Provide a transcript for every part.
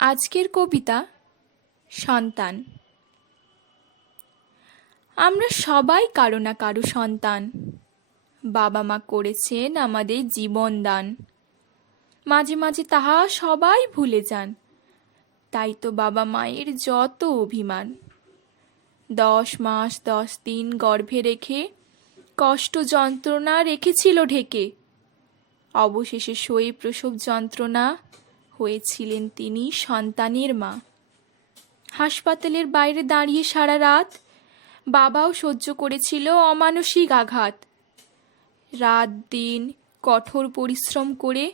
আজকের কবিতা সন্তান। আমরা সবাই কারও না কারও সন্তান। বাবা মা করেছেন আমাদের জীবন দান মাঝে মাঝে তাহা সবাই ভুলে যান। তাই তো বাবা মায়ের যত অভিমান। দশ মাস, দশ দিন গর্ভে রেখে কষ্ট যন্ত্রণা রেখেছিল ঢেকে। অবশেষে সই প্রসব যন্ত্রণা হয়েছিলেন তিনি সন্তানের মা। হাসপাতালের বাইরে দাঁড়িয়ে সারা রাত বাবাও সহ্য করেছিল অমানসিক আঘাত। রাত দিন কঠোর পরিশ্রম করে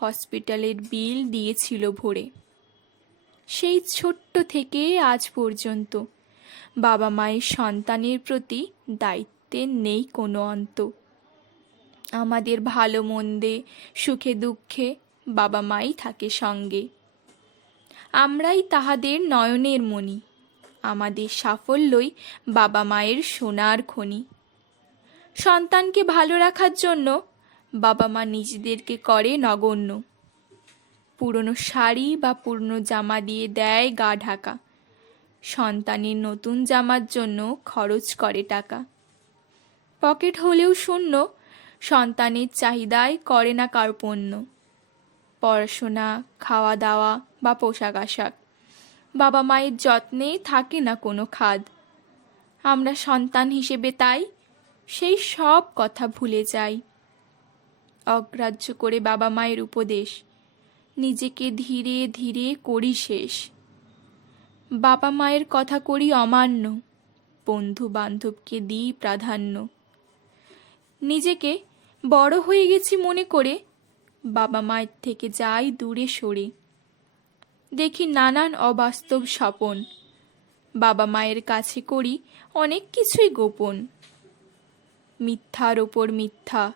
হসপিটালের বিল দিয়েছিল ভরে। সেই ছোট্ট থেকে আজ পর্যন্ত বাবা মায়ের সন্তানের প্রতি দায়িত্বের নেই কোনো অন্ত। আমাদের ভালো মন্দে, সুখে দুঃখে বাবা মাই থাকে সঙ্গে। আমরাই তাহাদের নয়নের মণি, আমাদের সাফল্যই বাবা মায়ের সোনার খনি। সন্তানকে ভালো রাখার জন্য বাবা মা নিজেদেরকে করে নগণ্য। পুরনো শাড়ি বা পুরনো জামা দিয়ে দেয় গা ঢাকা। সন্তানের নতুন জামার জন্য খরচ করে টাকা। পকেট হলেও শূন্য, সন্তানের চাহিদায় করে না কার্পণ্য পড়াশোনা খাওয়া দাওয়া বা পোশাক আশাক বাবা মায়ের যত্নেই থাকে না কোনো খাদ। আমরা সন্তান হিসেবে তাই সেই সব কথা ভুলে যাই। অগ্রাহ্য করে বাবা মায়ের উপদেশ, নিজেকে ধীরে ধীরে করি শেষ। বাবা মায়ের কথা করি অমান্য বন্ধু বান্ধবকে দিই প্রাধান্য। নিজেকে বড় হয়ে গেছি মনে করে বাবা মায়ের থেকে যাই দূরে সরে। দেখি নানান অবাস্তব স্বপন। বাবা মায়ের কাছে করি অনেক কিছুই গোপন। মিথ্যার ওপর মিথ্যা,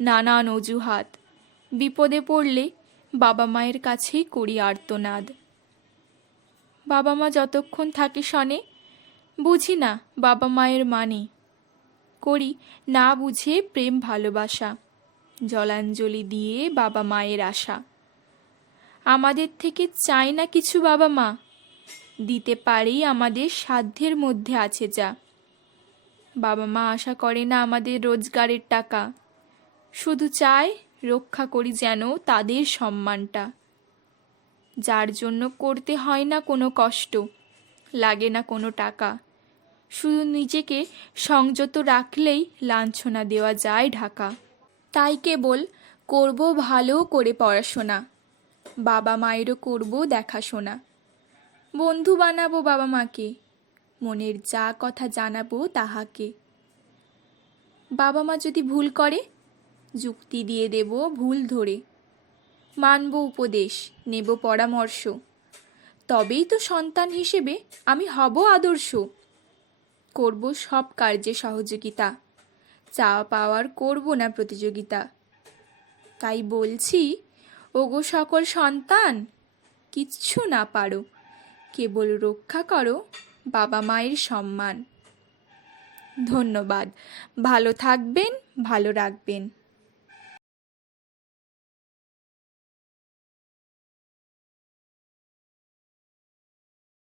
নানান অজুহাত। বিপদে পড়লে বাবা মায়ের কাছেই করি আর্তনাদ। বাবা মা যতক্ষণ থাকে শনে, বুঝি না বাবা মায়ের মানে। করি না বুঝে প্রেম ভালোবাসা। জলাঞ্জলি দিয়ে বাবা মায়ের আশা। আমাদের থেকে চায় না কিছু বাবা মা। দিতে পারেই আমাদের সাধ্যের মধ্যে আছে যা। বাবা মা আশা করে না আমাদের রোজগারের টাকা। শুধু চায় রক্ষা করি যেন তাদের সম্মানটা। যার জন্য করতে হয় না কোনো কষ্ট, লাগে না কোনো টাকা। শুধু নিজেকে সংযত রাখলেই লাঞ্ছনা দেওয়া যায় ঢাকা। তাই কেবল করব ভালো করে পড়াশোনা। বাবা মায়েরও করব দেখাশোনা। বন্ধু বানাবো বাবা মাকে। মনের যা কথা জানাব তাহাকে। বাবা মা যদি ভুল করে, যুক্তি দিয়ে দেব ভুল ধরে। মানব উপদেশ, নেব পরামর্শ। তবেই তো সন্তান হিসেবে আমি হব আদর্শ। করব সব কার্যে সহযোগিতা। চাওয়া পাওয়ার করব না প্রতিযোগিতা। তাই বলছি, ওগো সকল সন্তান, কিচ্ছু না পারো, কেবল রক্ষা করো বাবা মায়ের সম্মান। ধন্যবাদ। ভালো থাকবেন, ভালো রাখবেন।